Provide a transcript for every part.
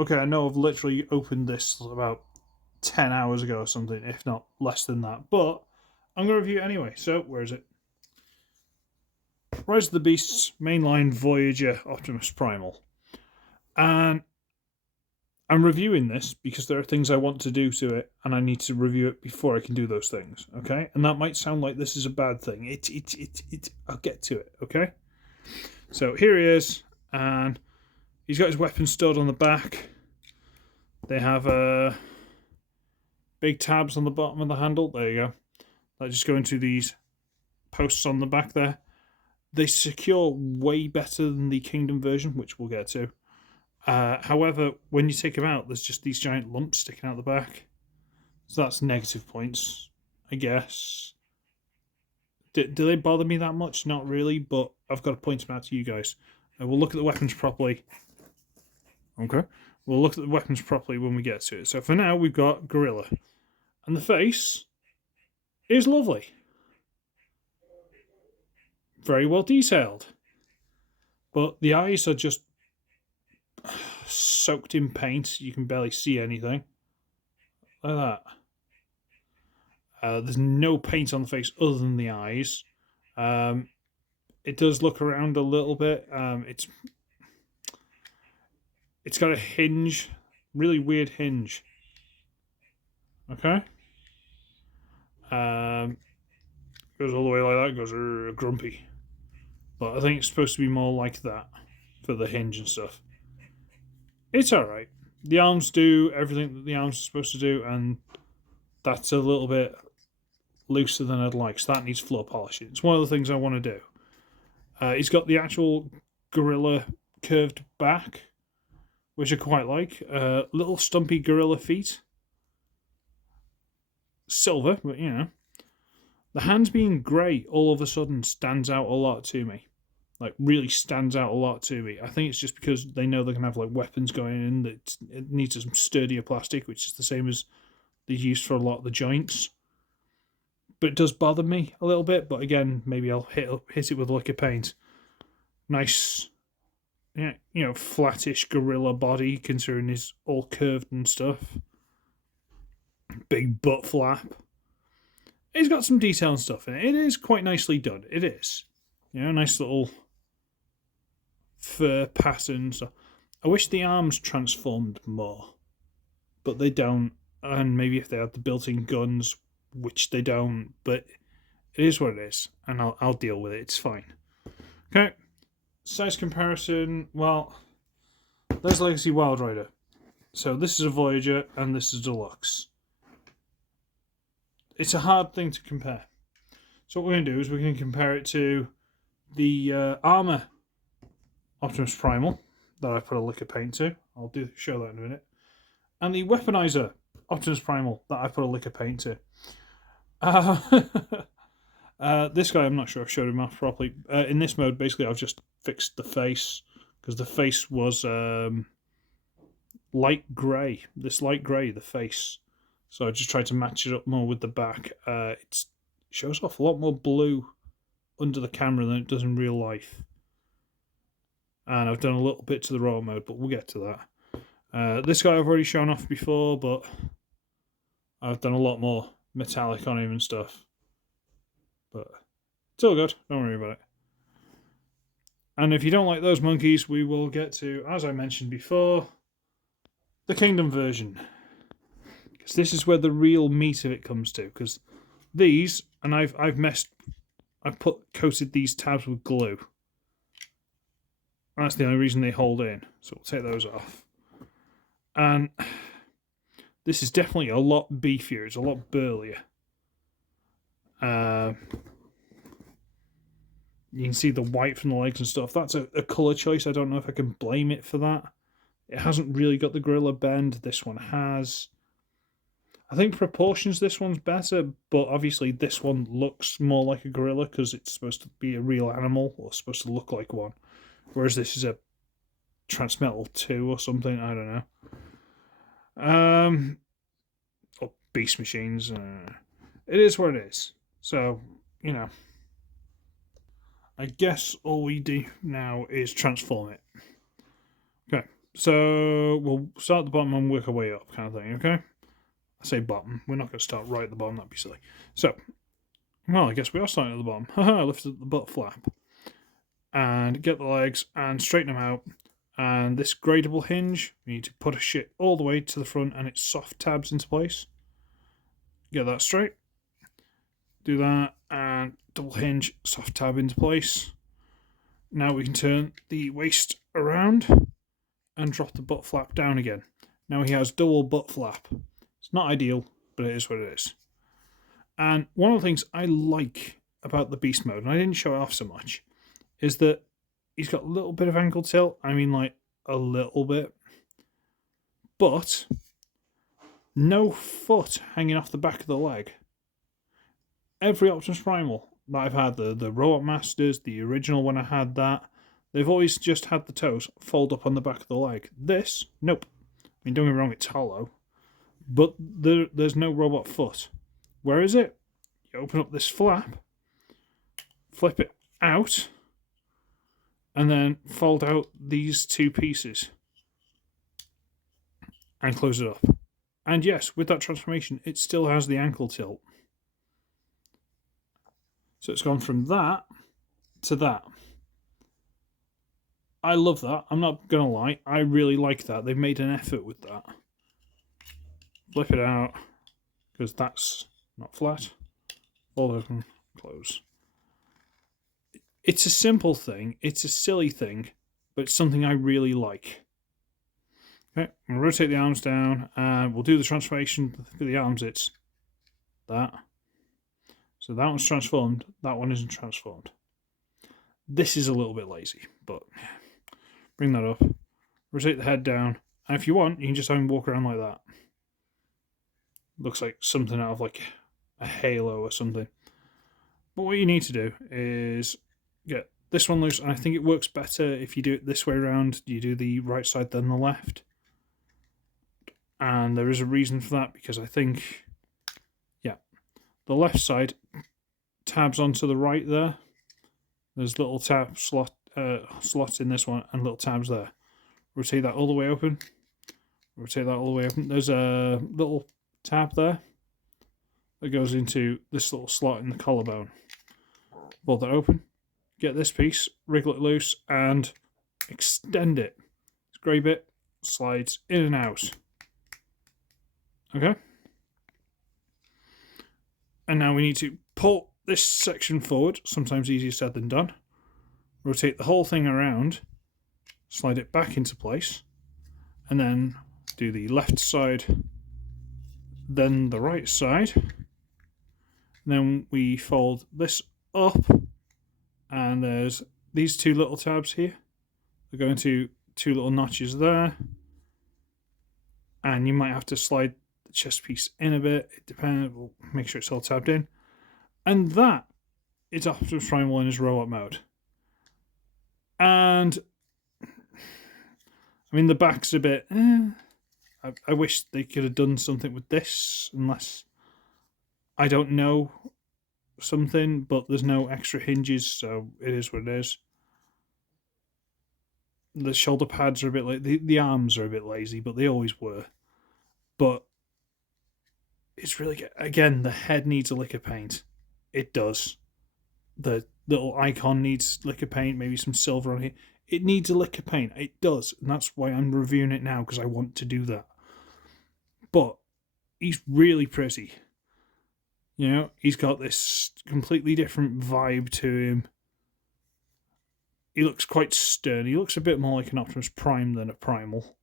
Okay, I know I've literally opened this about 10 hours ago or something, if not less than that, but I'm going to review it anyway. So, where is it? Rise of the Beasts mainline Voyager Optimus Primal. And I'm reviewing this because there are things I want to do to it, and I need to review it before I can do those things, okay? And that might sound like this is a bad thing. I'll get to it, okay? So here he is, and he's got his weapons stored on the back. They have big tabs on the bottom of the handle. There you go. That just go into these posts on the back there. They secure way better than the Kingdom version, which we'll get to. However, when you take them out, there's just these giant lumps sticking out the back. So that's negative points, I guess. Do they bother me that much? Not really, but I've got to point them out to you guys. We'll look at the weapons properly. Okay. We'll look at the weapons properly when we get to it. So for now, we've got Gorilla. And the face is lovely. Very well detailed. But the eyes are just soaked in paint. You can barely see anything. Like that. There's no paint on the face other than the eyes. It does look around a little bit. It's got a hinge, really weird hinge. Okay. Goes all the way like that. Goes grumpy. But I think it's supposed to be more like that for the hinge and stuff. It's alright. The arms do everything that the arms are supposed to do, and that's a little bit looser than I'd like, so that needs floor polishing. It's one of the things I want to do. He's got the actual gorilla curved back, which I quite like. Little stumpy gorilla feet. Silver, but you know. The hands being grey all of a sudden stands out a lot to me. Like, really stands out a lot to me. I think it's just because they know they're going to have, like, weapons going in that it needs some sturdier plastic, which is the same as they use for a lot of the joints. But it does bother me a little bit, but again, maybe I'll hit it with liquor paint. Nice, you know, flattish gorilla body, considering he's all curved and stuff. Big butt flap. It's got some detail and stuff in it. It is quite nicely done. It is. You know, nice little fur patterns. I wish the arms transformed more, but they don't. And maybe if they had the built-in guns, which they don't, but it is what it is, and I'll deal with it. It's fine. Okay, size comparison. Well, there's Legacy Wild Rider. So this is a Voyager, and this is Deluxe. It's a hard thing to compare. So what we're going to do is we're going to compare it to the armor Optimus Primal that I put a lick of paint to. I'll show that in a minute. And the weaponizer Optimus Primal that I put a lick of paint to. This guy, I'm not sure I've showed him off properly. In this mode, basically, I've just fixed the face because the face was light grey. This light grey, the face. So I just tried to match it up more with the back. It shows off a lot more blue under the camera than it does in real life. And I've done a little bit to the raw mode, but we'll get to that. This guy I've already shown off before, but I've done a lot more metallic on him and stuff. But it's all good. Don't worry about it. And if you don't like those monkeys, we will get to, as I mentioned before, the Kingdom version. Because this is where the real meat of it comes to. Because these, and I've coated these tabs with glue. That's the only reason they hold in. So we'll take those off. And this is definitely a lot beefier. It's a lot burlier. You can see the white from the legs and stuff. That's a colour choice. I don't know if I can blame it for that. It hasn't really got the gorilla bend. This one has. I think proportions this one's better, but obviously this one looks more like a gorilla because it's supposed to be a real animal or supposed to look like one. Whereas this is a Transmetal 2 or something. I don't know. Or Beast Machines. It is what it is. So, you know. I guess all we do now is transform it. Okay. So we'll start at the bottom and work our way up, kind of thing, okay? I say bottom. We're not going to start right at the bottom. That'd be silly. So, well, I guess we are starting at the bottom. Haha, lift up the butt flap. And get the legs and straighten them out. And this gradable hinge, we need to put a shit all the way to the front and its soft tabs into place. Get that straight. Do that and double hinge, soft tab into place. Now we can turn the waist around and drop the butt flap down again. Now he has double butt flap. It's not ideal, but it is what it is. And one of the things I like about the beast mode, and I didn't show it off so much, is that he's got a little bit of ankle tilt. I mean, like, a little bit. But no foot hanging off the back of the leg. Every Optimus Primal that I've had, the Robot Masters, the original when I had that, they've always just had the toes fold up on the back of the leg. This, nope. I mean, don't get me wrong, it's hollow. But there's no robot foot. Where is it? You open up this flap, flip it out, and then fold out these two pieces and close it up. And yes, with that transformation, it still has the ankle tilt. So it's gone from that to that. I love that. I'm not going to lie. I really like that. They've made an effort with that. Flip it out, because that's not flat. Fold open, close. It's a simple thing. It's a silly thing, but it's something I really like. Okay, I'm going to rotate the arms down, and we'll do the transformation for the arms. It's that. So that one's transformed, that one isn't transformed. This is a little bit lazy, but bring that up. Rotate the head down, and if you want, you can just have him walk around like that. Looks like something out of like a halo or something. But what you need to do is get this one loose, and I think it works better if you do it this way around. You do the right side then the left. And there is a reason for that, because I think, yeah, the left side tabs onto the right there. There's little tab slots in this one and little tabs there. Rotate that all the way open. Rotate that all the way open. There's a little tab there that goes into this little slot in the collarbone. Fold that open. Get this piece, wriggle it loose, and extend it. This grey bit slides in and out. Okay? And now we need to pull this section forward, sometimes easier said than done. Rotate the whole thing around, slide it back into place, and then do the left side, then the right side. And then we fold this up, and there's these two little tabs here. They go into two little notches there, and you might have to slide the chest piece in a bit. It depends. We'll make sure it's all tabbed in. And that is Optimus Primal in his robot mode. And I mean, the back's a bit. I wish they could have done something with this, unless I don't know something, but there's no extra hinges, so it is what it is. The shoulder pads are a bit like the arms are a bit lazy, but they always were. But it's really good. Again, the head needs a lick of paint. It does. The little icon needs lick of paint, maybe some silver on here. It needs a lick of paint. It does, and that's why I'm reviewing it now, because I want to do that. But he's really pretty. You know, he's got this completely different vibe to him. He looks quite stern. He looks a bit more like an Optimus Prime than a Primal.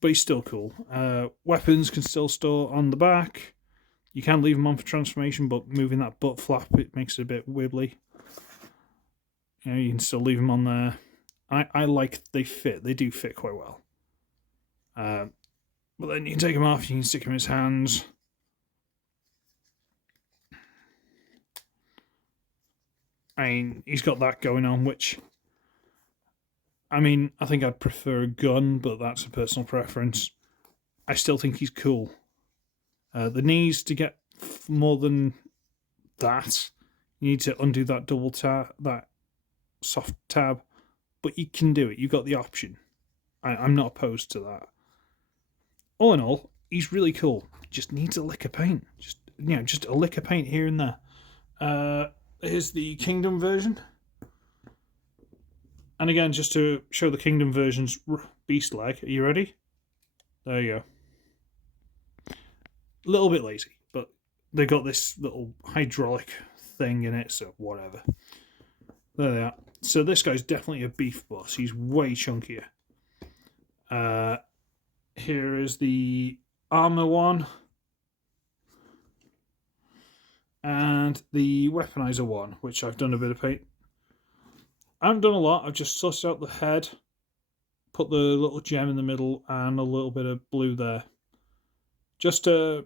But he's still cool. Weapons can still store on the back. You can leave them on for transformation, but moving that butt flap, it makes it a bit wibbly. You know, you can still leave them on there. I like they fit. They do fit quite well. But then you can take them off. You can stick them in his hands. I mean, he's got that going on, which, I mean, I think I'd prefer a gun, but that's a personal preference. I still think he's cool. The knees, to get more than that, you need to undo that double tab, that soft tab, but you can do it. You've got the option. I'm not opposed to that. All in all, he's really cool. Just needs a lick of paint. Just a lick of paint here and there. Here's the Kingdom version. And again, just to show the Kingdom version's beast leg. Are you ready? There you go. A little bit lazy, but they got this little hydraulic thing in it, so whatever. There they are. So this guy's definitely a beef boss. He's way chunkier. Here is the armor one. And the weaponizer one, which I've done a bit of paint. I haven't done a lot. I've just sussed out the head, put the little gem in the middle, and a little bit of blue there. Just a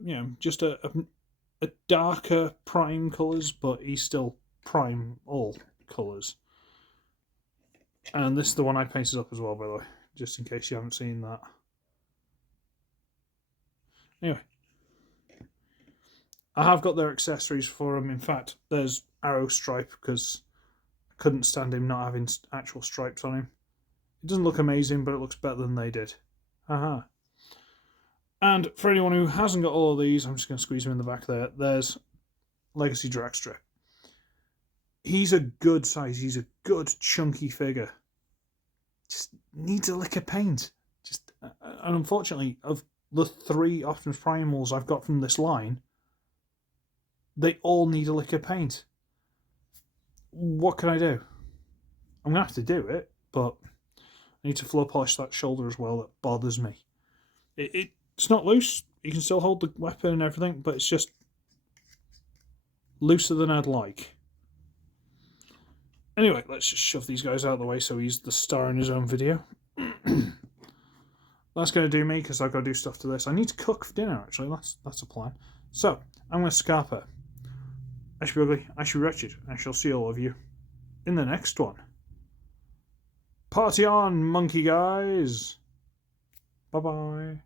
darker prime colours, but he's still prime all colours. And this is the one I painted up as well, by the way, just in case you haven't seen that. Anyway, I have got their accessories for him. In fact, there's arrow stripe because I couldn't stand him not having actual stripes on him. It doesn't look amazing, but it looks better than they did. Haha. And for anyone who hasn't got all of these, I'm just going to squeeze them in the back there. There's Legacy Dragster. He's a good size. He's a good chunky figure. Just needs a lick of paint. And unfortunately, of the 3 Optimus Primals I've got from this line, they all need a lick of paint. What can I do? I'm going to have to do it, but I need to floor polish that shoulder as well. That bothers me. It's not loose. You can still hold the weapon and everything, but it's just looser than I'd like. Anyway, let's just shove these guys out of the way so he's the star in his own video. That's going to do me because I've got to do stuff to this. I need to cook for dinner, actually. That's a plan. So, I'm going to scarper. I should be ugly. I should be wretched. I shall see all of you in the next one. Party on, monkey guys. Bye-bye.